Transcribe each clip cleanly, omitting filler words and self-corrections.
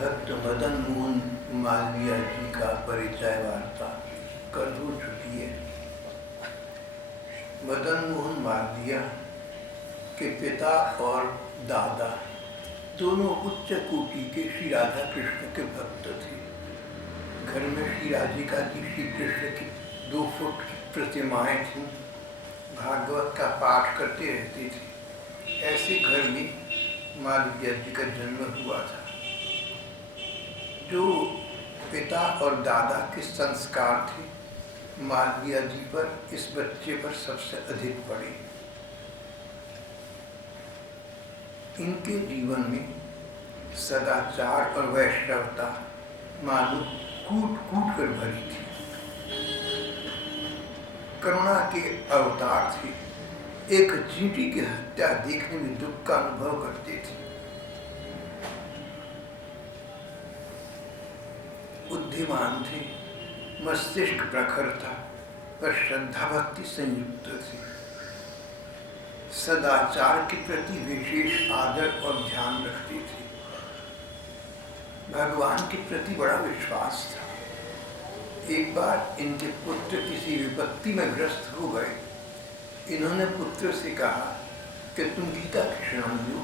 भक्त मदन मोहन मालवीय जी का परिचय वार्ता कर हो चुकी है। मदन मोहन मालवीय के पिता और दादा दोनों उच्च कोटि के श्री राधा कृष्ण के भक्त थे। घर में श्री राधिका जी श्री कृष्ण की 2 फुट की प्रतिमाएं थीं, भागवत का पाठ करते रहते थे। ऐसे घर में मालवीय जी का जन्म हुआ था। जो पिता और दादा के संस्कार थे मालवीय जी पर, इस बच्चे पर सबसे अधिक पड़े। इनके जीवन में सदाचार और वैष्णवता मानो कूट कूट कर भरी थी। करुणा के अवतार थे। एक चींटी की हत्या देखने में दुख का अनुभव करते थे। बुद्धिमान थे, मस्तिष्क प्रखर था, पर श्रद्धा भक्ति संयुक्त थी। सदाचार के प्रति विशेष आदर और ध्यान रखते थे। भगवान के प्रति बड़ा विश्वास था। एक बार इनके पुत्र किसी विपत्ति में ग्रस्त हो गए। इन्होंने पुत्र से कहा कि तुम गीता की शरण लो,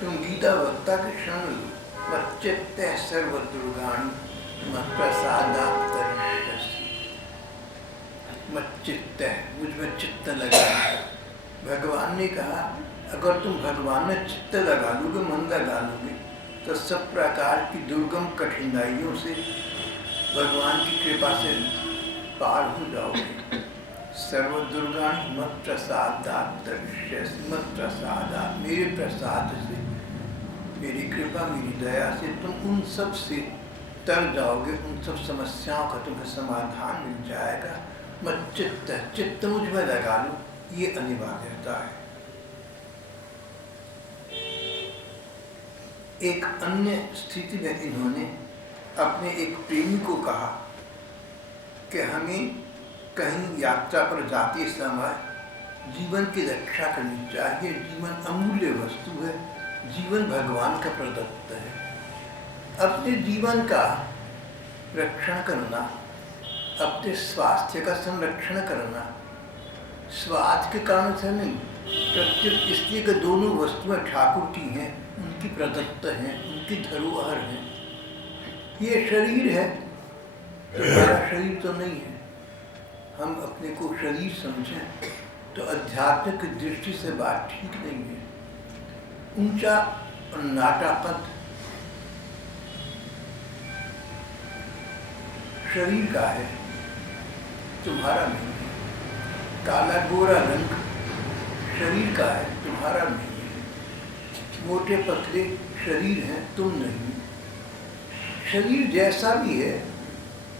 तुम गीता वक्ता की शरण लो। मच्चित्ते सर्व दुर्गाणि मत्प्रसादात् तरिष्यसि। मच्चित्ते, मुझ में चित्त लगा। भगवान ने कहा अगर तुम भगवान में चित्त लगा लोगे, मन लगा लोगे, तो सब प्रकार की दुर्गम कठिनाइयों से भगवान की कृपा से पार हो जाओगे। सर्व दुर्गाणि मत्प्रसादात् तरिष्यसि। मत्प्रसादात्, मेरे प्रसाद से, मेरी कृपा, मेरी दया से तुम उन सब से तर जाओगे। उन सब समस्याओं का तुम्हें समाधान मिल जाएगा। मच्चित्त, चित्त मुझ में लगा लो, ये अनिवार्यता है। एक अन्य स्थिति में इन्होंने अपने एक प्रेमी को कहा कि हमें कहीं यात्रा पर जाते समय जीवन की रक्षा करनी चाहिए। जीवन अमूल्य वस्तु है, जीवन भगवान का प्रदत्त है। अपने जीवन का रक्षण करना, अपने स्वास्थ्य का संरक्षण करना स्वार्थ के कारण से नहीं, प्रत्युत इसलिए कि दोनों वस्तुएं ठाकुर की हैं, उनकी प्रदत्त हैं, उनकी धरोहर हैं। ये शरीर है, तुम्हारा शरीर तो नहीं है। हम अपने को शरीर समझें तो आध्यात्मिक दृष्टि से बात ठीक नहीं है। ऊंचा और नाटा पद शरीर का है, तुम्हारा नहीं है। काला गोरा रंग शरीर का है, तुम्हारा नहीं है। मोटे पतले शरीर हैं, तुम नहीं। शरीर जैसा भी है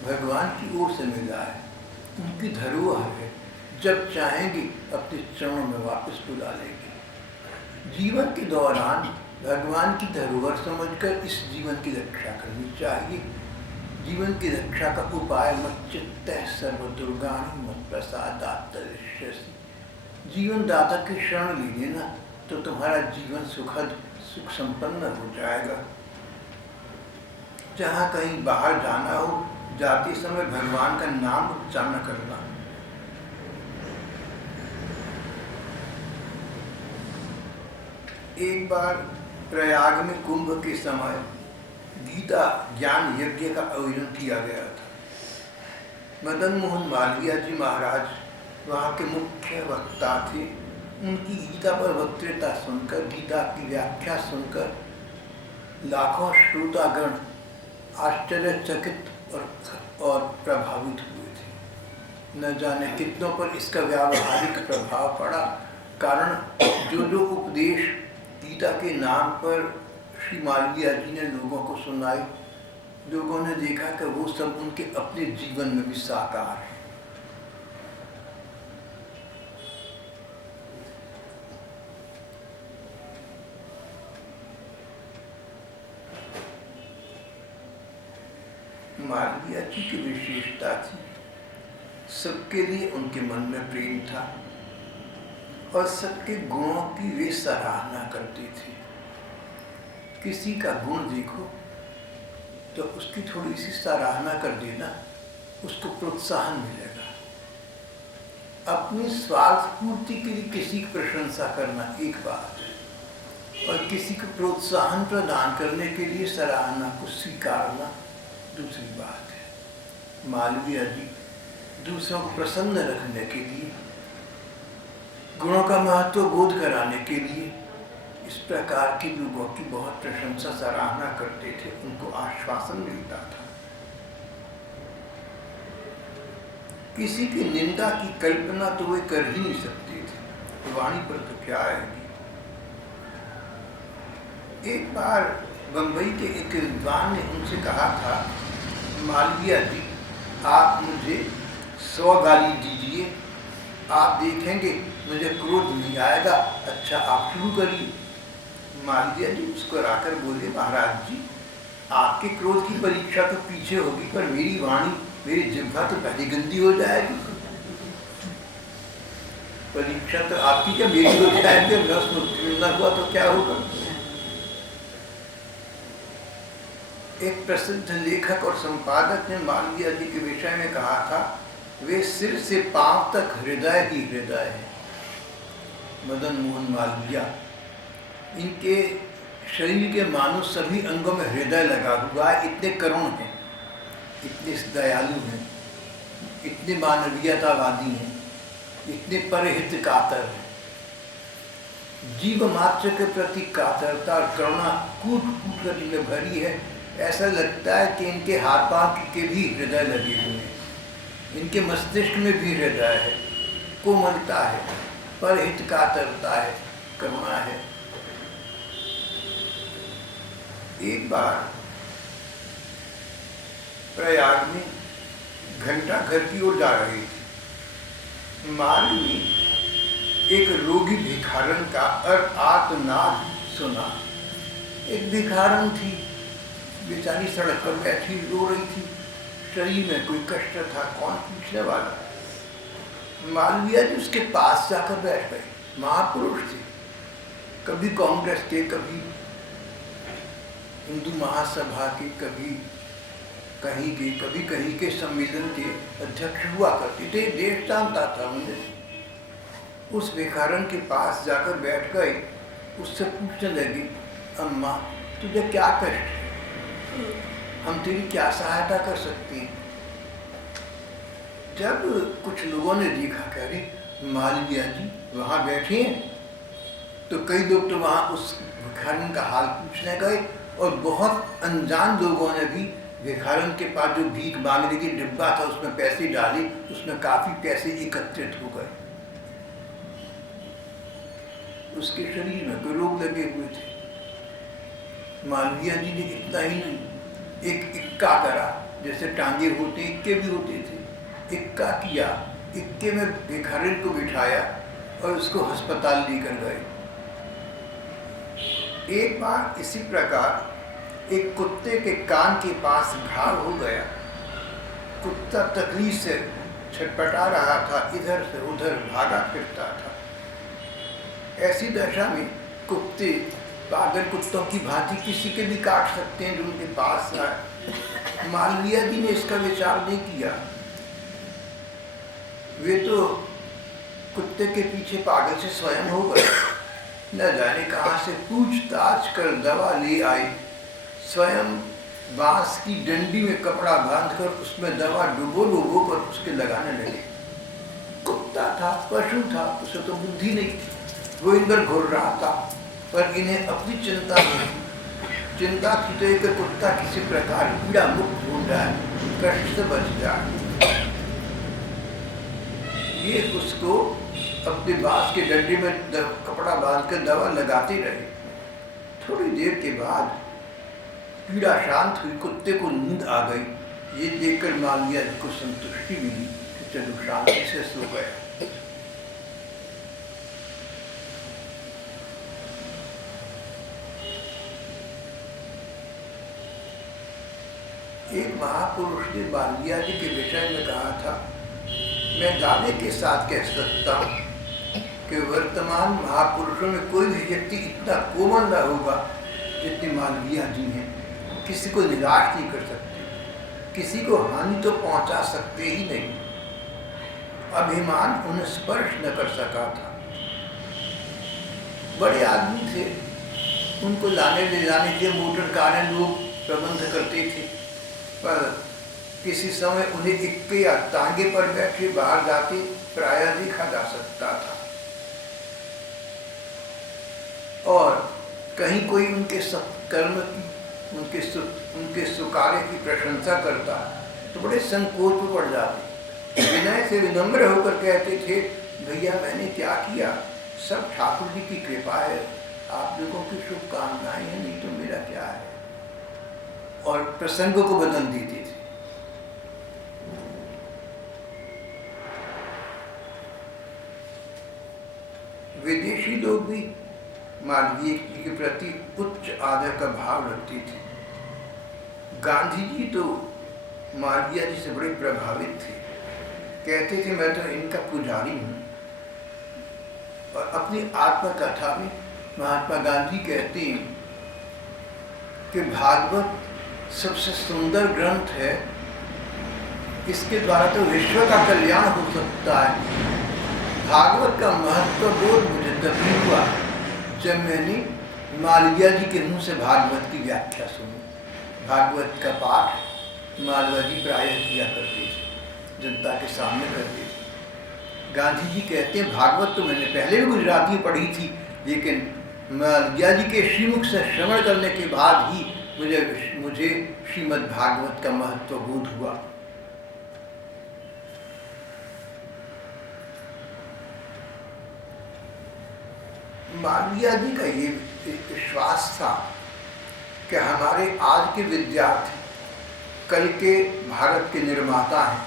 भगवान की ओर से मिला है, उनकी धरोहर है। जब चाहेंगे अपने चरणों में वापस बुला लेंगे। जीवन के दौरान भगवान की धरोहर समझकर इस जीवन की रक्षा करनी चाहिए। जीवन की रक्षा का उपाय मच्चित्ते सर्व दुर्गाणि मत्प्रसादात् तरिष्यसि। जीवन दाता की शरण ले लेना तो तुम्हारा जीवन सुखद, सुख संपन्न हो जाएगा। जहाँ कहीं बाहर जाना हो, जाते समय भगवान का नाम उच्चारण करना। एक बार प्रयाग में कुंभ के समय गीता ज्ञान यज्ञ का आयोजन किया गया था। मदन मोहन मालवीय जी महाराज वहाँ के मुख्य वक्ता थे। उनकी गीता पर वक्तृता सुनकर, गीता की व्याख्या सुनकर लाखों श्रोतागण आश्चर्यचकित और प्रभावित हुए थे। न जाने कितनों पर इसका व्यावहारिक प्रभाव पड़ा। कारण जो उपदेश गीता के नाम पर श्री मालवीय जी ने लोगों को सुनाई, लोगों ने देखा कि वो सब उनके अपने जीवन में भी साकार है। मालवीय जी की विशेषता थी, सबके लिए उनके मन में प्रेम था और सबके गुणों की वे सराहना करते थे। किसी का गुण देखो तो उसकी थोड़ी सी सराहना कर देना, उसको प्रोत्साहन मिलेगा। अपनी स्वार्थ पूर्ति के लिए किसी की प्रशंसा करना एक बात है, और किसी को प्रोत्साहन प्रदान करने के लिए सराहना को स्वीकारना दूसरी बात है। मालवीय जी दूसरों को प्रसन्न रखने के लिए, गुणों का महत्व बोध कराने के लिए इस प्रकार के लोगों की बहुत प्रशंसा सराहना करते थे, उनको आश्वासन मिलता था। किसी की निंदा की कल्पना तो वे कर ही नहीं सकते थे, वाणी पर तो क्या आएगी। एक बार बंबई के एक विद्वान ने उनसे कहा था, मालवीय जी आप मुझे 100 गाली दीजिए, आप देखेंगे मुझे क्रोध नहीं आएगा। अच्छा आप शुरू करिए। मालवीय जी मुस्कुराकर बोले, महाराज जी आपके क्रोध की परीक्षा तो पीछे होगी, पर मेरी वाणी, मेरी जिह्वा तो पहले गंदी हो जाएगी। परीक्षा तो आपकी क्या मेरी हो जाएगी, रस उत्तीर्ण हुआ तो क्या होगा। एक प्रसिद्ध लेखक और संपादक ने मालवीय जी के विषय में कहा था, वे सिर से पांव तक हृदय ही हृदय है। मदन मोहन मालवीय, इनके शरीर के मानो सभी अंगों में हृदय लगा हुआ है, इतने करुण हैं, इतने दयालु हैं, इतने मानवीयतावादी हैं, इतने परहित कातर हैं। जीव मात्र के प्रति कातरता और करुणा कूट कूट कर इनमें भरी है। ऐसा लगता है कि इनके हाथ पांव के भी हृदय लगे हुए हैं, इनके मस्तिष्क में भी हृदय है, कोमलता है, परहित कातरता है, करुणा है। एक बार प्रयाग में घंटा घर की ओर जा रही थी। मार्ग में एक रोगी भिखारन का आर्तनाद सुना। एक भिखारन थी, बेचारी सड़क पर बैठी रो रही थी, शरीर में कोई कष्ट था, कौन पूछने वाला। मालवीय जी उसके पास जाकर बैठ गए। महापुरुष थे, कभी कांग्रेस के, कभी हिंदू महासभा के, कभी कहीं के सम्मेलन के अध्यक्ष हुआ करते थे, देश जानता था उन्हें। उस भिखारन के पास जाकर बैठ गए, उससे पूछने लगी, अम्मा तुझे क्या कष्ट है, हम तेरी क्या सहायता कर सकते हैं। जब कुछ लोगों ने देखा, कह रहे मालवीय जी वहाँ बैठे हैं, तो कई लोग तो वहाँ उस भिखारन का हाल पूछने गए, और बहुत अनजान लोगों ने भी भिखारन के पास जो भीख मांगने की डिब्बा था उसमें पैसे डाले, उसमें काफी पैसे एकत्रित हो गए। उसके शरीर में कोई रोग लगे हुए थे। मालवीय जी ने इतना ही नहीं, एक इक्का करा, जैसे टांगे होते इक्के भी होते थे, इक्का किया, इक्के में भिखारिन को बिठाया और उसको अस्पताल लेकर गए। एक बार इसी प्रकार एक कुत्ते के कान के पास घाव हो गया। कुत्ता तकलीफ से छटपटा रहा था, इधर से उधर भागा फिरता था। ऐसी दशा में कुत्ते पागल कुत्तों की भांति किसी के भी काट सकते हैं जो उनके पास आए। मालवीय जी ने इसका विचार नहीं किया, वे तो कुत्ते के पीछे पागल से स्वयं हो गए। न जाने कहाँ से पूछताछ कर दवा ले आए, स्वयं बांस की डंडी में कपड़ा बांधकर उसमें दवा डुबो कर उसके लगाने लगे। कुत्ता था, पशु था, उसे तो बुद्धि नहीं थी, वो इन पर घुर रहा था, पर इन्हें अपनी चिंता नहीं। चिंता की तो एक कुत्ता किसी प्रकार पीड़ा मुक्त हो जाए, कष्ट से बच जाए। ये उसको अपने बांस के डंडे में कपड़ा बांधकर दवा लगाते रहे। थोड़ी देर के बाद पीड़ा शांत हुई, कुत्ते को नींद आ गई। ये देखकर मालवीय को संतुष्टि मिली कि चलो शांति से सो गया। एक महापुरुष ने मालवीय जी के विषय में कहा था, मैं दावे के साथ कह सकता हूँ कि वर्तमान महापुरुषों में कोई भी व्यक्ति इतना कोमल न होगा जितने मालवीय जी हैं। किसी को निराश नहीं कर सकते, किसी को हानि तो पहुंचा सकते ही नहीं। अभिमान उन्हें स्पर्श न कर सका था। बड़े आदमी थे, उनको लाने ले जाने के मोटर कारें लोग प्रबंध करते थे, पर किसी समय उन्हें इक्के या तांगे पर बैठे बाहर जाते प्रायः देखा जा सकता था। और कहीं कोई उनके सत्कर्म की, उनके सुकार्य की प्रशंसा करता तो बड़े संकोच में पड़ जाते, विनय से विनम्र होकर कहते थे, भैया मैंने क्या किया, सब ठाकुर जी की कृपा है, आप लोगों की शुभकामनाएं हैं, नहीं तो मेरा क्या है। और प्रसंग को बदल देते थे। विदेशी लोग भी मालवीय जी के प्रति उच्च आदर का भाव रखते थे। गांधी जी तो मालवीय जी से बड़े प्रभावित थे, कहते थे मैं तो इनका पुजारी हूँ। और अपनी आत्मकथा में महात्मा गांधी कहते हैं कि भागवत सबसे सुंदर ग्रंथ है, इसके द्वारा तो विश्व का कल्याण हो सकता है। भागवत का महत्व बोध मुझे तभी हुआ जब मैंने मालवीय जी के मुंह से भागवत की व्याख्या सुनी। भागवत का पाठ मालवीय जी प्रायः किया करते थे, जनता के सामने करते थे। गांधी जी कहते हैं भागवत तो मैंने पहले भी गुजराती में पढ़ी थी, लेकिन मालवीय जी के श्रीमुख से श्रवण करने के बाद ही मुझे श्रीमद् भागवत का महत्व बोध हुआ। मालवीय जी का ये विश्वास था कि हमारे आज के विद्यार्थी कल के भारत के निर्माता हैं,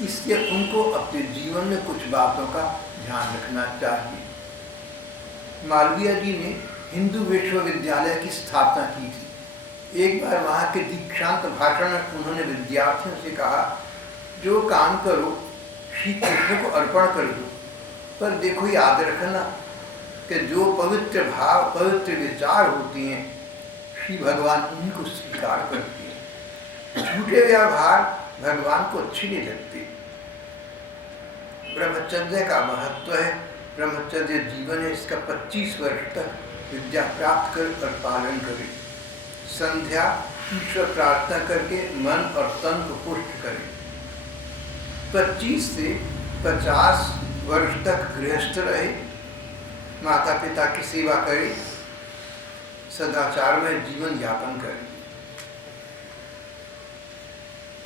इसलिए उनको अपने जीवन में कुछ बातों का ध्यान रखना चाहिए। मालवीय जी ने हिंदू विश्वविद्यालय की स्थापना की थी। एक बार वहाँ के दीक्षांत भाषण में उन्होंने विद्यार्थियों से कहा, जो काम करो श्री कृष्ण को अर्पण कर दो, पर देखो याद रखना कि जो पवित्र भाव पवित्र विचार होते हैं श्री भगवान उन्हीं को स्वीकार करते हैं, झूठे व्यवहार भगवान को अच्छी नहीं लगती। ब्रह्मचर्य का महत्व है, ब्रह्मचर्य जीवन है, इसका 25 वर्ष तक विद्या प्राप्त कर और पालन करें। संध्या ईश्वर प्रार्थना करके मन और तन को पुष्ट करें। 25 से 50 वर्ष तक गृहस्थ रहे, माता पिता की सेवा करें, सदाचार में जीवन यापन करें,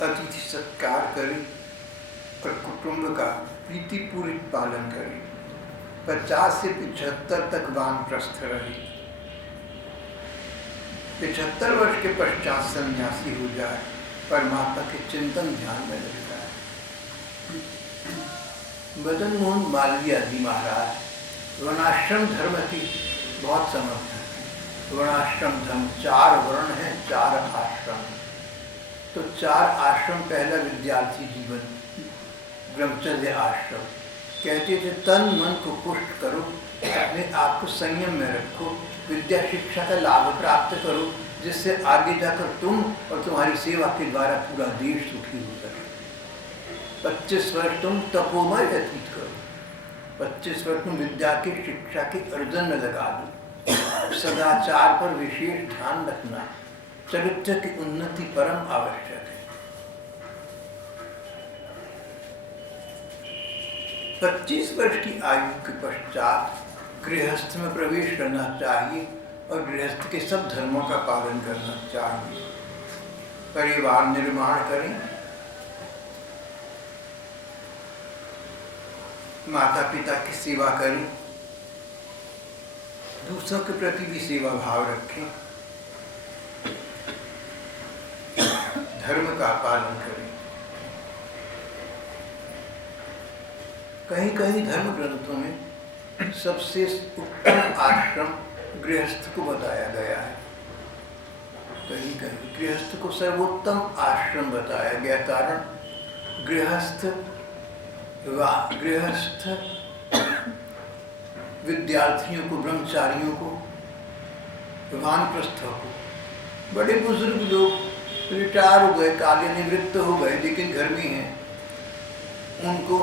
अतिथि सत्कार करें और कुटुंब का प्रीतिपूर्वक पालन करें। 50 से 75 तक वानप्रस्थ रहे। 75 वर्ष के पश्चात सन्यासी हो जाए, परमात्मा के चिंतन ध्यान में लग जाए। मदन मोहन मालवीय जी महाराज वर्णाश्रम धर्म की बहुत समर्थन है। वर्णाश्रम धर्म 4 वर्ण हैं, 4 आश्रम। तो 4 आश्रम, पहला विद्यार्थी जीवन ब्रह्मचर्य आश्रम, कहते थे तन मन को पुष्ट करो, अपने आप को संयम में रखो, विद्या शिक्षा का लाभ प्राप्त करो, जिससे आगे जाकर तुम और तुम्हारी सेवा के द्वारा पूरा देश सुखी हो सके। 25 वर्ष तुम तपोमय व्यतीत करो, 25 वर्ष तुम विद्या की शिक्षा के अर्जन में लगा दो, सदाचार पर विशेष ध्यान रखना, चरित्र की उन्नति परम आवश्यक है। 25 वर्ष की आयु के पश्चात गृहस्थ में प्रवेश करना चाहिए और गृहस्थ के सब धर्मों का पालन करना चाहिए। परिवार निर्माण करें, माता पिता की सेवा करें, दूसरों के प्रति भी सेवा भाव रखें, धर्म का पालन करें। कहीं कहीं धर्म ग्रंथों में सबसे उत्तम आश्रम गृहस्थ को बताया गया है, कहीं कहीं गृहस्थ को सर्वोत्तम आश्रम बताया गया। कारण गृहस्थ विद्यार्थियों को, ब्रह्मचारियों को, वानप्रस्थों को बड़े बुजुर्ग लोग रिटायर हो गए, कार्यनिवृत्त हो गए, लेकिन घर में हैं, उनको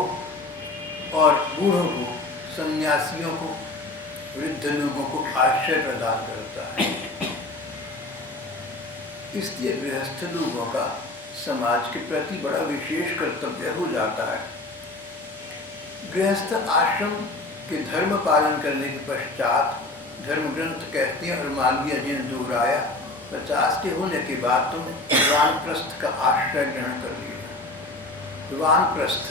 और बूढ़ों को, सन्यासियों को, वृद्ध लोगों को आश्रय प्रदान करता है। इसलिए गृहस्थ लोगों का समाज के प्रति बड़ा विशेष कर्तव्य हो जाता है। गृहस्थ आश्रम के धर्म पालन करने के पश्चात धर्म ग्रंथ कहते हैं, और मालवीय जी ने दोहराया, 50 के होने के बाद तुम वानप्रस्थ का आश्रय ग्रहण कर लिया। वानप्रस्थ,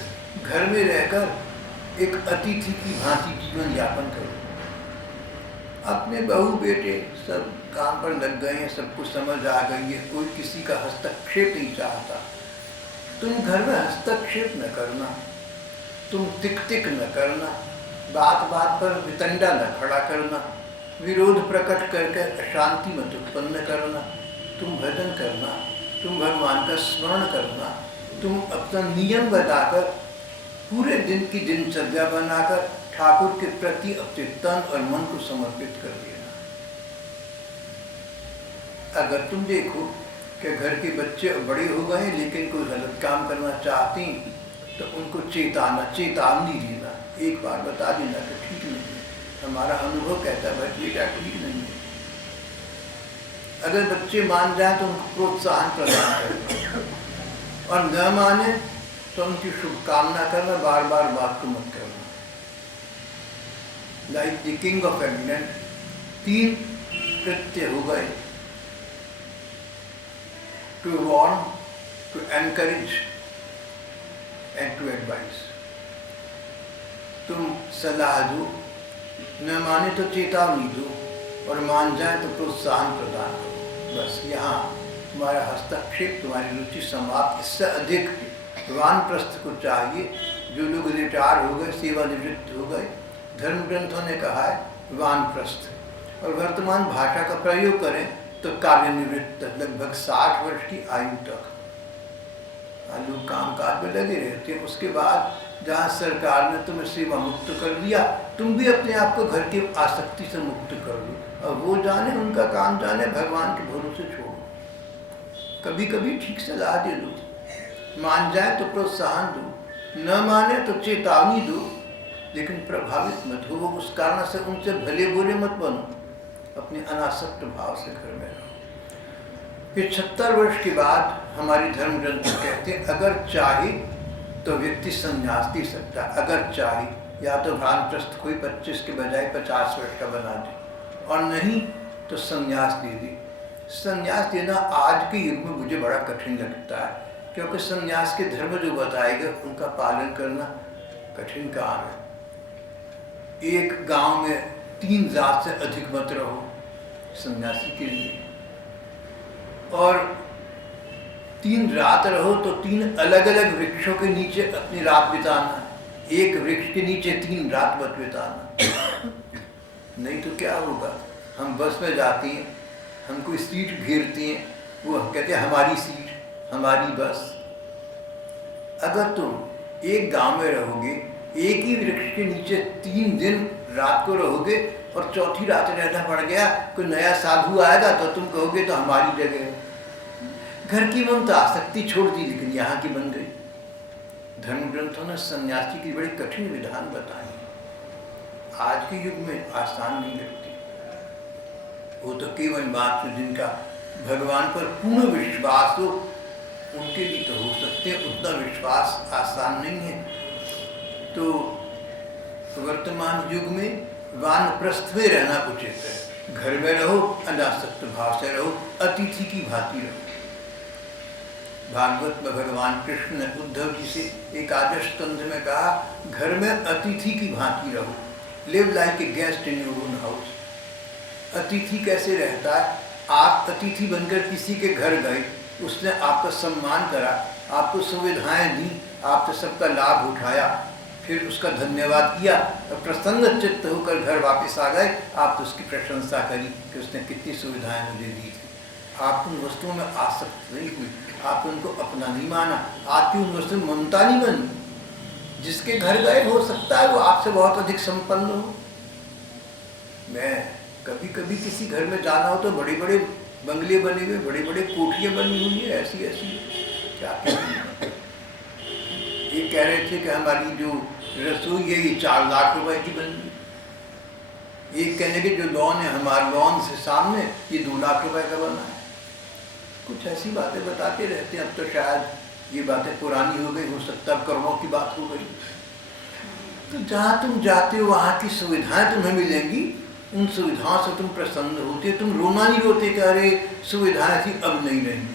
घर में रहकर एक अतिथि की भांति जीवन यापन करो। अपने बहू बेटे सब काम पर लग गए हैं, सबको समझ आ गई है, कोई किसी का हस्तक्षेप नहीं चाहता। तुम घर में हस्तक्षेप न करना, तुम तिक तिक न करना, बात बात पर वितंडा न खड़ा करना, विरोध प्रकट करके अशांति मत उत्पन्न करना। तुम भजन करना, तुम भगवान का स्मरण करना, तुम अपना नियम बताकर पूरे दिन की दिनचर्या बनाकर ठाकुर के प्रति अपने तन और मन को समर्पित कर देना। अगर तुम देखो कि घर के बच्चे बड़े हो गए लेकिन कोई गलत काम करना चाहते हैं, तो उनको चेतावनी देना, एक बार बता देना कि ठीक नहीं है, हमारा अनुभव कहता है भाई बेटा ठीक नहीं है। अगर बच्चे मान जाए तो उनको प्रोत्साहन प्रदान करना, और न माने तो उनकी शुभकामना करना, बार बार बात को मत करना। Like the king of England, 3 कृत्य हो गए: to warn, to encourage and to advise. तुम सलाह दो, न माने तो चेतावनी दो, और मान जाए तो प्रोत्साहन प्रदान करो। बस यहाँ तुम्हारा हस्तक्षेप, तुम्हारी रुचि समाप्त। इससे अधिक वानप्रस्थ को चाहिए। जो लोग रिटायर हो गए, सेवानिवृत्त हो गए, धर्म ग्रंथों ने कहा है वानप्रस्थ, और वर्तमान भाषा का प्रयोग करें तो कार्यनिवृत्त, लगभग 60 वर्ष की आयु तक लोग कामकाज में लगे रहते हैं। उसके बाद जहाँ सरकार ने तुम्हें सेवा मुक्त कर दिया, तुम भी अपने आप को घर की आसक्ति से मुक्त कर लो, और वो जाने, उनका काम जाने, भगवान के भरोसे छोड़ो। कभी कभी ठीक सलाह दे दो, मान जाए तो प्रोत्साहन दो, न माने तो चेतावनी दो, लेकिन प्रभावित मत हो। वो उस कारण से उनसे भले बोले मत बनो, अपने अनासक्त भाव से घर में रहो। 75 वर्ष के बाद हमारी धर्म ग्रंथ कहते हैं, अगर चाहे तो व्यक्ति संन्यास दे सकता है। अगर चाहे, या तो वानप्रस्थ कोई 25 के बजाय 50 वर्ष का बना दे, और नहीं तो संन्यास दे दे। संन्यास देना आज के युग में मुझे बड़ा कठिन लगता है, क्योंकि संन्यास के धर्म जो बताए गए उनका पालन करना कठिन काम है। एक गांव में 3 जात से अधिक मत रहो सन्यासी के लिए, और 3 रात रहो तो 3 अलग अलग वृक्षों के नीचे अपनी रात बिताना। एक वृक्ष के नीचे 3 रात मत बिताना। नहीं तो क्या होगा, हम बस में जाती हैं, हम कोई सीट घेरती हैं, वो कहते हैं हमारी सीट, हमारी बस। अगर तुम एक गांव में रहोगे, एक ही वृक्ष के नीचे 3 दिन रात को रहोगे, और चौथी रात रहना पड़ गया, कोई नया साधु आएगा तो तुम कहोगे तो हमारी जगह है। घर की ममता आसक्ति छोड़ दी, लेकिन यहाँ की बन गई। धर्म ग्रंथों ने सन्यासी की बड़ी कठिन विधान बताए, आज के युग में आसान नहीं लगती। वो तो केवल मात्र जिनका भगवान पर पूर्ण विश्वास हो उनके लिए तो हो सकते हैं, उतना विश्वास आसान नहीं है। तो वर्तमान युग में वानप्रस्थ में रहना उचित है। घर में रहो, अनासक्त भाव से रहो, अतिथि की भांति रहो। भागवत में भगवान कृष्ण ने उद्धव जी से एकादश स्कंध में कहा, घर में अतिथि की भांति रहो, live like a guest in your own house. अतिथि कैसे रहता है? आप अतिथि बनकर किसी के घर गए, उसने आपका सम्मान करा, आपको सुविधाएं दी, आपने सबका लाभ उठाया, फिर उसका धन्यवाद किया और प्रसन्न चित्त होकर घर वापस आ गए, आप तो उसकी प्रशंसा करी कि उसने कितनी सुविधाएं मुझे दी थी। आप उन वस्तुओं में आसक्त नहीं हुई, आप उनको अपना नहीं माना, आपकी उन वस्तुओं में ममता नहीं बनी। जिसके घर गए हो सकता है वो आपसे बहुत अधिक संपन्न हो। मैं कभी कभी किसी घर में जाना हो तो बड़े बड़े बंगले बने हुए, बड़े बड़े कोठियाँ बनी हुई है, ऐसी ऐसी क्या कहें। ये कह रहे थे कि हमारी जो रसोई है ये 4 लाख रुपए की बनी है। एक कहने के जो लॉन है हमारे लॉन से सामने ये 2 लाख रुपए का बना है। कुछ ऐसी बातें बताते रहते हैं। अब तो शायद ये बातें पुरानी हो गई, हो सकता है करोड़ों की बात हो गई। तो जहाँ तुम जाते हो वहाँ की सुविधाएं तुम्हें मिलेंगी, उन सुविधाओं से तुम प्रसन्न होते, तुम रोना नहीं रोते कि अरे सुविधाएं थी अब नहीं रही।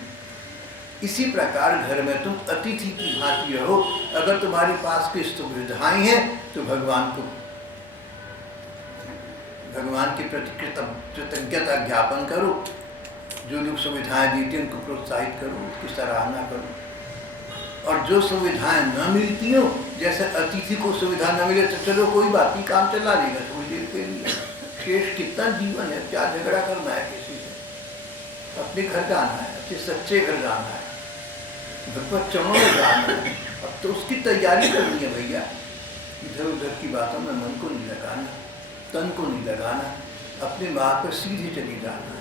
इसी प्रकार घर में तुम अतिथि की भांति रहो। अगर तुम्हारे पास कोई सुविधाएं हैं तो भगवान के प्रति कृतज्ञता ज्ञापन करो। जो लोग सुविधाएं देते हैं उनको प्रोत्साहित करो, उसकी सराहना करो। और जो सुविधाएं न मिलती हो, जैसे अतिथि को सुविधा न मिले तो चलो कोई बात नहीं, काम चला लेगा थोड़ी देर के लिए। शेष कितना जीवन है, क्या झगड़ा करना है किसी से। अपने घर जाना है, अपने सच्चे घर जाना है, भगवत चरणों में जाना है। अब तो उसकी तैयारी करनी है भैया। इधर उधर की बातों में मन को नहीं लगाना, तन को नहीं लगाना, अपने मार्ग पर सीधे चली जाना है।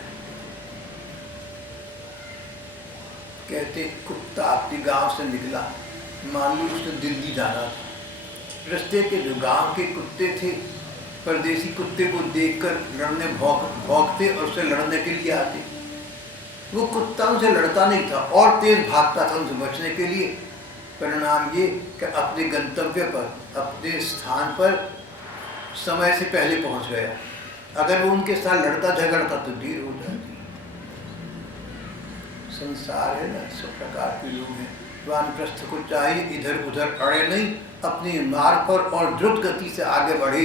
कहते कुत्ता अपने गांव से निकला, मान लो उसने दिल्ली जाना था। रास्ते के जो गांव के कुत्ते थे, परदेसी कुत्ते को देखकर लड़ने भौंकते और उससे लड़ने के लिए आते। वो कुत्ता उनसे लड़ता नहीं था और तेज भागता था उनसे बचने के लिए। परिणाम ये कि अपने गंतव्य पर, अपने स्थान पर समय से पहले पहुंच गया। अगर वो उनके साथ लड़ता झगड़ता तो देर हो जाती। संसार है ना, सब प्रकार के लोग हैं। वानप्रस्थ को चाहिए इधर उधर अड़े नहीं, अपने मार्ग पर और द्रुत गति से आगे बढ़े,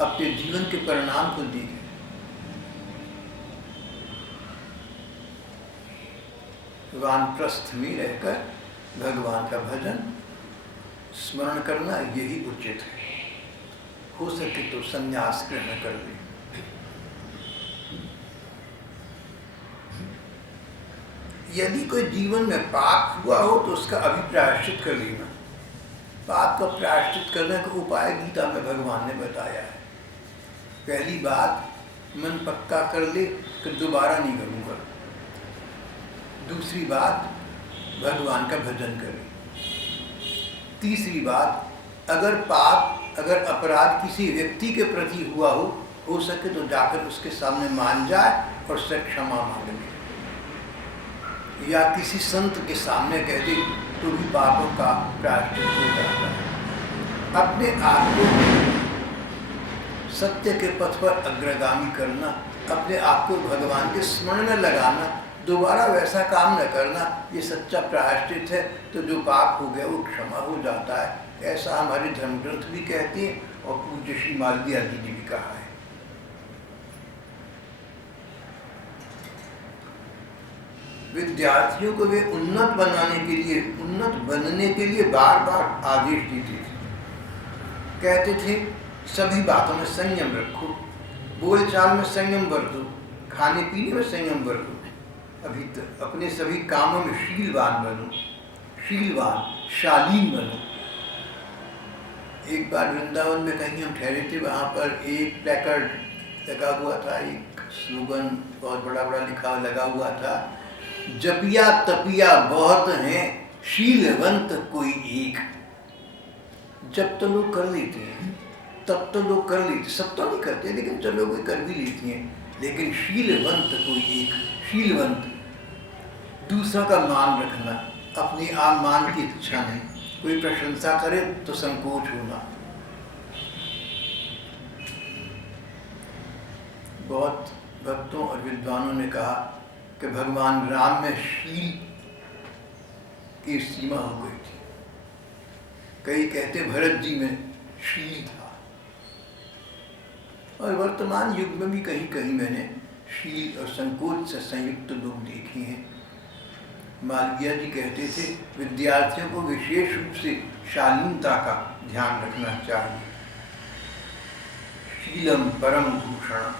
अपने जीवन के परिणाम को देखे। वानप्रस्थ में रहकर भगवान का भजन स्मरण करना यही उचित है। हो सके तो संन्यास ग्रहण कर ले। यदि कोई जीवन में पाप हुआ हो तो उसका अभिप्रायश्चित कर लेना। पाप का प्रायश्चित करने का उपाय गीता में भगवान ने बताया है। पहली बात, मन पक्का कर ले कि दोबारा नहीं करूँगा। दूसरी बात, भगवान का भजन करें। तीसरी बात, अगर अपराध किसी व्यक्ति के प्रति हुआ हो सके तो जाकर उसके सामने मान जाए और उससे क्षमा मांग ले, या किसी संत के सामने कह दे तो भी पापों का प्रायश्चित हो जाता है। अपने आप को सत्य के पथ पर अग्रगामी करना, अपने आप को भगवान के स्मरण में लगाना, दोबारा वैसा काम न करना, ये सच्चा प्रायश्चित है। तो जो पाप हो गया वो क्षमा हो जाता है। ऐसा हमारे धर्म ग्रंथ भी कहते हैं और पूज्य श्री मालवीय जी ने भी कहा है। विद्यार्थियों को वे उन्नत बनने के लिए बार बार आदेश देते थे। कहते थे सभी बातों में संयम रखो, बोलचाल में संयम बरतो, खाने पीने में संयम बरतो, अपने सभी कामों में शीलवान बनो, शालीन बनो। एक बार वृंदावन में कहीं हम ठहरे थे, वहाँ पर एक प्लेकार्ड लगा हुआ था, एक स्लोगन बहुत बड़ा बड़ा लिखा लगा हुआ था, जपिया तपिया बहुत हैं, शीलवंत कोई एक। जब तो लोग कर लेते हैं, तब तो लोग कर लेते, सब तो नहीं करते लेकिन चलो वे कर भी लेती हैं। लेकिन शीलवंत कोई एक, शीलवंत, दूसरा का मान रखना, अपनी आप मान की इच्छा नहीं, कोई प्रशंसा करे तो संकोच होना। बहुत भक्तों और विद्वानों ने कहा कि भगवान राम में शील की सीमा हो गई थी। कई कहते भरत जी में शील था। और वर्तमान युग में भी कहीं कहीं मैंने शील और संकोच से संयुक्त लोग देखे हैं। मालवीय जी कहते थे विद्यार्थियों को विशेष रूप से शालीनता का ध्यान रखना चाहिए। शीलम परम भूषण,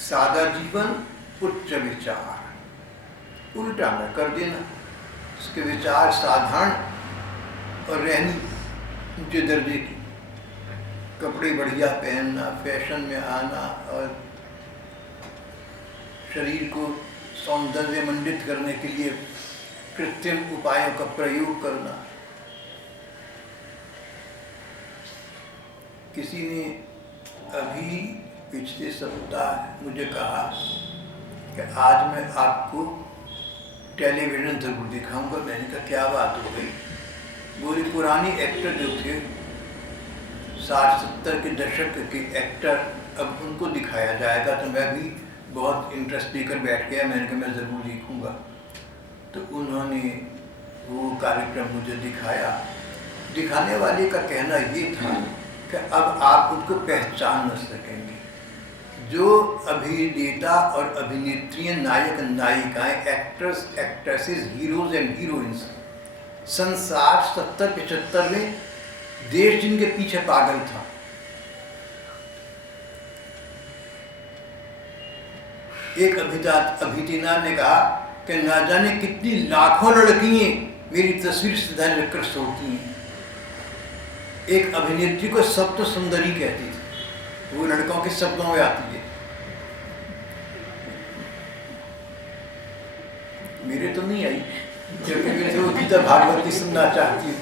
सादा जीवन उच्च विचार। उल्टा न कर देना, उसके विचार साधारण और रहनी ऊंचे दर्जे की, कपड़े बढ़िया पहनना, फैशन में आना और शरीर को सौंदर्य मंडित करने के लिए कृत्रिम उपायों का प्रयोग करना। किसी ने अभी पिछले सप्ताह मुझे कहा कि आज मैं आपको टेलीविज़न जरूर दिखाऊंगा। मैंने कहा क्या बात हो गई? बोले पुरानी एक्टर जो थे 60-70 के दशक के एक्टर, अब उनको दिखाया जाएगा। तो मैं भी बहुत इंटरेस्ट लेकर बैठ गया। मैंने कहा मैं ज़रूर देखूंगा। तो उन्होंने वो कार्यक्रम मुझे दिखाया। दिखाने वाले का कहना ये था कि अब आप उनको पहचान न सकेंगे। जो अभिनेता और अभिनेत्रियाँ, नायक नायिकाएँ, actors actresses, heroes and heroines सन 60, 70, 75 में देश जिनके पीछे पागल था, एक अभिनेता ने कहा कि ना जाने कितनी लाखों लड़कियां मेरी तस्वीर सदाएं रखकर सोती हैं। एक अभिनेत्री को सप्त सुंदरी कहती थी, वो लड़कों के शब्दों में आती है। मेरे तो नहीं आई, क्योंकि मेरे वो गीता भागवती सुनना चाहती हूँ।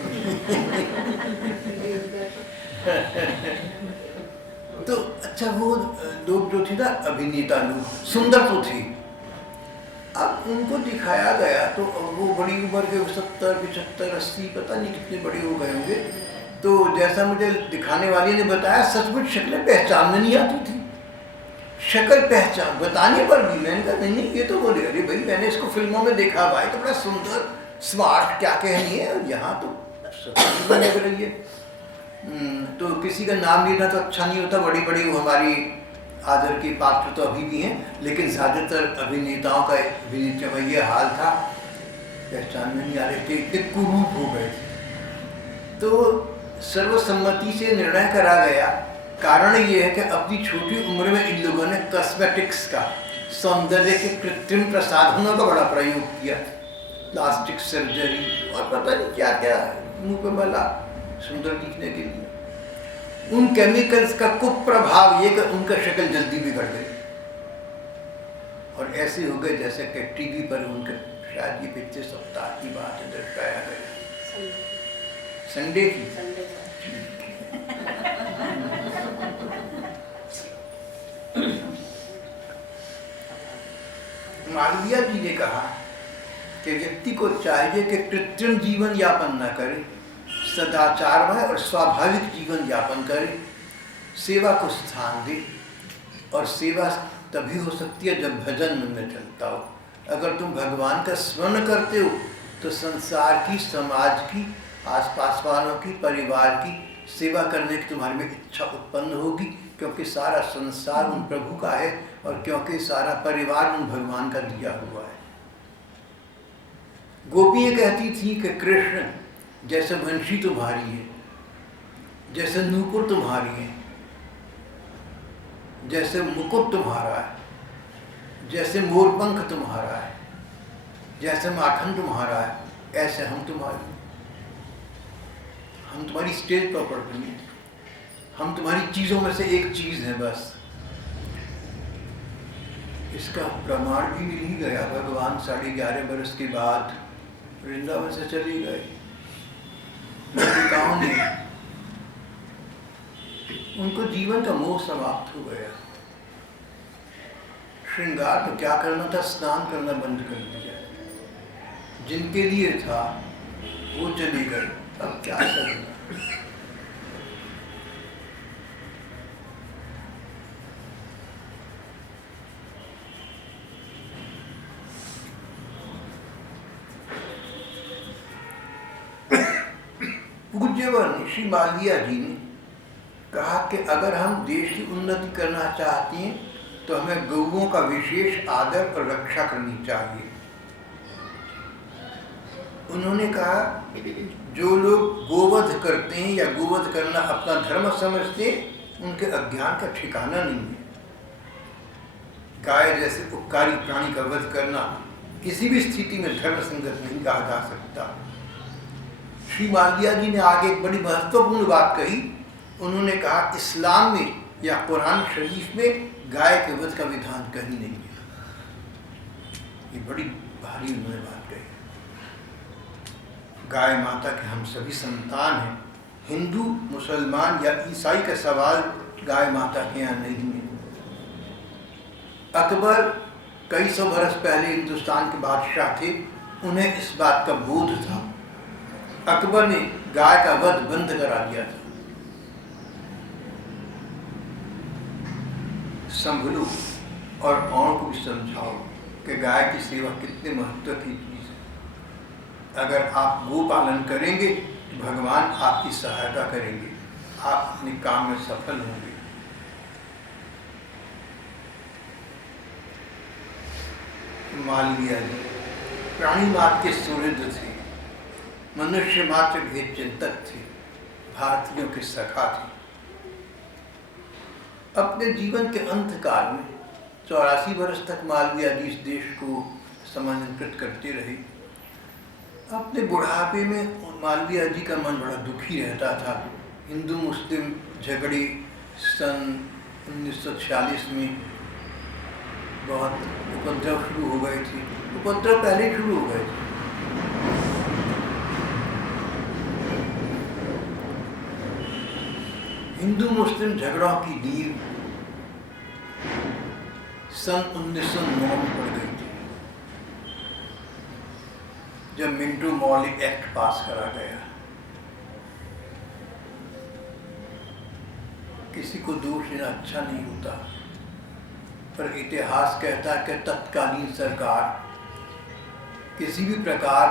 तो अच्छा, वो लोग जो थे ना, अभिनेता लोग, सुंदर तो थे। अब उनको दिखाया गया तो वो बड़ी उम्र के 70, 75, 80 पता नहीं कितने बड़े हो गए होंगे। तो जैसा मुझे दिखाने वाली ने बताया, सचमुच शक्लें पहचान में नहीं आती थी। शक्ल पहचान बताने पर भी मैंने कहा नहीं ये तो बोले, अरे भाई मैंने इसको फिल्मों में देखा, भाई तो बड़ा सुंदर स्मार्ट क्या कहनी है, और यहाँ तो लग रही है। तो किसी का नाम लेना तो अच्छा नहीं होता। बड़ी बड़ी वो हमारी आदर के पात्र तो अभी भी हैं, लेकिन ज़्यादातर अभिनेताओं का, अभिनेत्रियों का ये हाल था, पहचान में नहीं आ रहे थे, इतने कुरूप हो गए थे। तो सर्वसम्मति से निर्णय करा गया। कारण ये है कि अपनी छोटी उम्र में इन लोगों ने कॉस्मेटिक्स का, सौंदर्य के कृत्रिम प्रसाधनों का बड़ा प्रयोग किया। प्लास्टिक सर्जरी और पता नहीं क्या क्या मुंह पे मला सुंदर दिखने के लिए। उन केमिकल्स का कुप्रभाव ये कि उनका शक्ल जल्दी बिगड़ गई और ऐसे हो गए जैसे कि टीवी पर उनके शायद ये पिछले सप्ताह की बात है दर्शाया गया, संडे की। मालवीय जी ने कहा कि व्यक्ति को चाहिए कि कृत्रिम जीवन यापन न करे, सदाचारमय और स्वाभाविक जीवन यापन करे, सेवा को स्थान दे। और सेवा तभी हो सकती है जब भजन में चलता हो। अगर तुम भगवान का स्मरण करते हो तो संसार की, समाज की, आसपास वालों की, परिवार की सेवा करने की तुम्हारे में इच्छा उत्पन्न होगी, क्योंकि सारा संसार उन प्रभु का है और क्योंकि सारा परिवार उन भगवान का दिया हुआ है। गोपियाँ कहती थी कि कृष्ण जैसे वंशी तुम्हारी है, जैसे नूपुर तुम्हारी है, जैसे मुकुट तुम्हारा है, जैसे मोरपंख तुम्हारा है, जैसे माखन तुम्हारा है, ऐसे हम तुम्हारे, हम तुम्हारी स्टेज प्रॉपर्टी हैं, हम तुम्हारी चीज़ों में से एक चीज़ है बस। इसका प्रमाण भी मिल ही गया। भगवान 11.5 बरस के बाद वृंदावन से चले गए। लड़कियों ने, उनको जीवन का मोह समाप्त हो गया। श्रृंगार तो क्या करना था, स्नान करना बंद कर दिया। जिनके लिए था वो चले गए, अब क्या करना। पूज्यवन श्री मालवीय जी ने कहा कि अगर हम देश की उन्नति करना चाहते हैं तो हमें गौओं का विशेष आदर और रक्षा करनी चाहिए। उन्होंने कहा जो लोग गोवध करते हैं या गोवध करना अपना धर्म समझते हैं, उनके अज्ञान का ठिकाना नहीं है। गाय जैसे उपकारी प्राणी का वध करना किसी भी स्थिति में धर्म संगत नहीं कहा जा सकता। श्री मालवीय जी ने आगे एक बड़ी महत्वपूर्ण बात कही। उन्होंने कहा इस्लाम में या कुरान शरीफ में गाय के वध का विधान कहीं नहीं है। ये बड़ी भारी उन्होंने बात कही। गाय माता के हम सभी संतान हैं। हिंदू, मुसलमान या ईसाई का सवाल गाय माता के यहाँ नहीं है। अकबर कई सौ बरस पहले हिंदुस्तान के बादशाह थे, उन्हें इस बात का बोध था। अकबर ने गाय का वध बंद करा दिया था। संभलो और औरों को भी समझाओ कि गाय की सेवा कितने महत्व की चीज़ है। अगर आप गो पालन करेंगे तो भगवान आपकी सहायता करेंगे, आप अपने काम में सफल होंगे। मालवीय जी प्राणी मात्र के सुहृद थे, मनुष्य मात्र के चिंतक थे, भारतीयों के सखा थे। अपने जीवन के अंत काल में 84 वर्ष तक मालवीय जी इस देश को समन्वित करते रहे। अपने बुढ़ापे में मालवीय जी का मन बड़ा दुखी रहता था। हिंदू मुस्लिम झगड़े सन 1946 में बहुत उपद्रव शुरू हो गए थे। उपद्रव पहले शुरू हो गए थे। हिंदू मुस्लिम झगड़ों की नींव सन 1909 में पड़ गई थी, जब मिंटो मॉर्ली एक्ट पास करा गया। किसी को दोष देना अच्छा नहीं होता, पर इतिहास कहता है कि तत्कालीन सरकार किसी भी प्रकार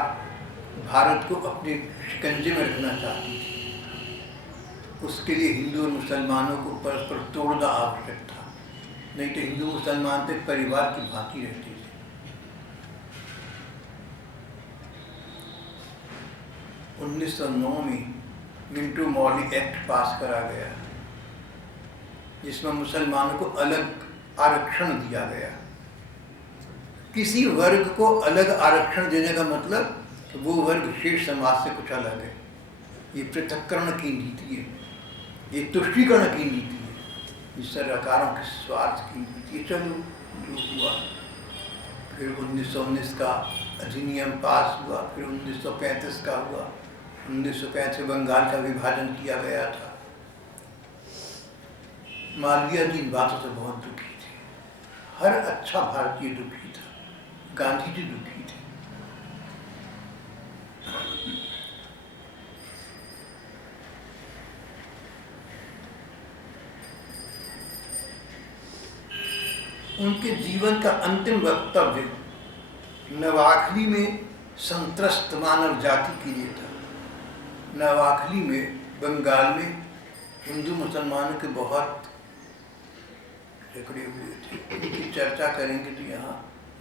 भारत को अपने शिकंजे में रखना चाहती थी। उसके लिए हिंदू और मुसलमानों को परस्पर तोड़ना आवश्यक था, नहीं तो हिंदू मुसलमान तो परिवार की भांति रहती थी। उन्नीस सौ 9 में मिंटो मॉर्ली एक्ट पास करा गया, जिसमें मुसलमानों को अलग आरक्षण दिया गया। किसी वर्ग को अलग आरक्षण देने का मतलब वो वर्ग शेष समाज से कुछ अलग है। ये पृथक्करण की नीति है, ये तुष्टीकरण की नीति है, ये सरकारों के स्वार्थ की नीति है। चलो जो हुआ, फिर 1919 का अधिनियम पास हुआ, फिर 1935 का हुआ। 1935 बंगाल का विभाजन किया गया था। मालवीय जी इन बातों से बहुत दुखी थे। हर अच्छा भारतीय दुखी था, गांधी जी दुखी थे। उनके जीवन का अंतिम वक्तव्य नवाखली में संत्रस्त मानव जाति के लिए था। नवाखली में बंगाल में हिंदू मुसलमानों के बहुत झगड़े हुए थे। उनकी चर्चा करेंगे तो यहाँ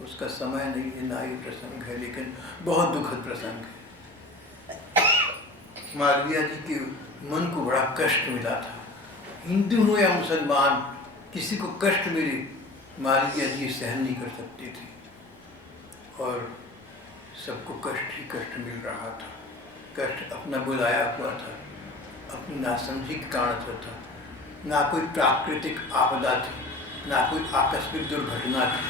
उसका समय नहीं है, ना ही प्रसंग है, लेकिन बहुत दुखद प्रसंग है। मालवीय जी के मन को बड़ा कष्ट मिला था। हिंदू हो या मुसलमान, किसी को कष्ट मिले मालवीय जी सहन नहीं कर सकते थे, और सबको कष्ट ही कष्ट मिल रहा था। कष्ट अपना बुलाया हुआ था, अपनी नासमझी के कारण से था। ना कोई प्राकृतिक आपदा थी, ना कोई आकस्मिक दुर्घटना थी,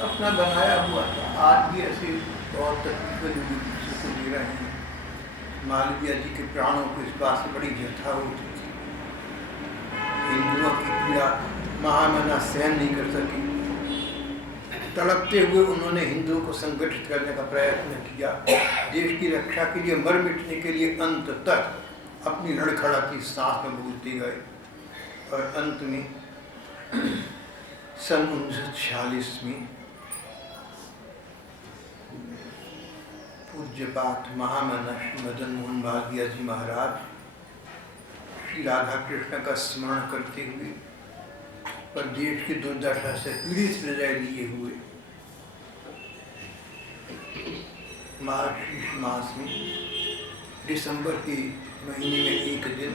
अपना बनाया हुआ था। आज भी ऐसे बहुत तकलीफें को दे रहे हैं। मालवीय जी के प्राणों को इस बात से बड़ी व्यथा होती थी। हिंदुओं की पीड़ा महामना सहन नहीं कर सकी। तड़पते हुए उन्होंने हिंदुओं को संगठित करने का प्रयत्न किया। देश की रक्षा के लिए, मर मिटने के लिए अंत तक अपनी लड़खड़ाती सांस में बोलते गए, और अंत में सन 1946 में पूज्यपाठ महामना श्री मदन मोहन मालवीय जी महाराज श्री राधा कृष्ण का स्मरण करते हुए, पर देश की दुर्दशा से पीड़ित हृदय लिए हुए, मार्च मास में दिसंबर के महीने में एक दिन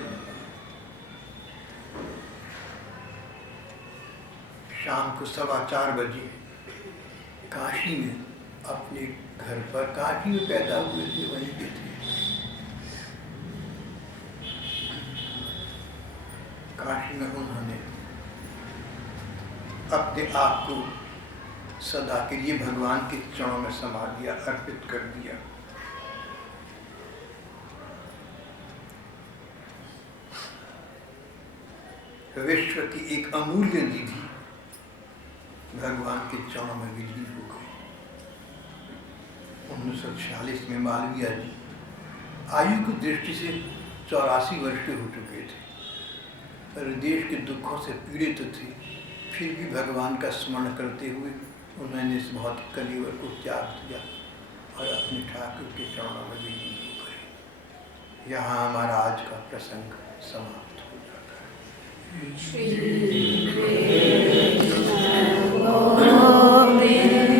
शाम को 4:15 बजे काशी में अपने घर पर, काशी में पैदा हुए थे, वहीं के थे, काशी में उन्होंने अपने आप को सदा के लिए भगवान के चरणों में समा दिया, अर्पित कर दिया। विश्व की एक अमूल्य निधि भगवान के चरणों में विलीन हो गई। 1946 में मालवीय जी आयु की दृष्टि से 84 वर्ष के हो चुके थे, पर देश के दुखों से पीड़ित थे। फिर भी भगवान का स्मरण करते हुए उन्होंने इस भौतिक कलेवर को त्याग दिया और अपने ठाकुर के चरणों में विलीन हो गए। यहाँ हमारा आज का प्रसंग समाप्त हो जाता है।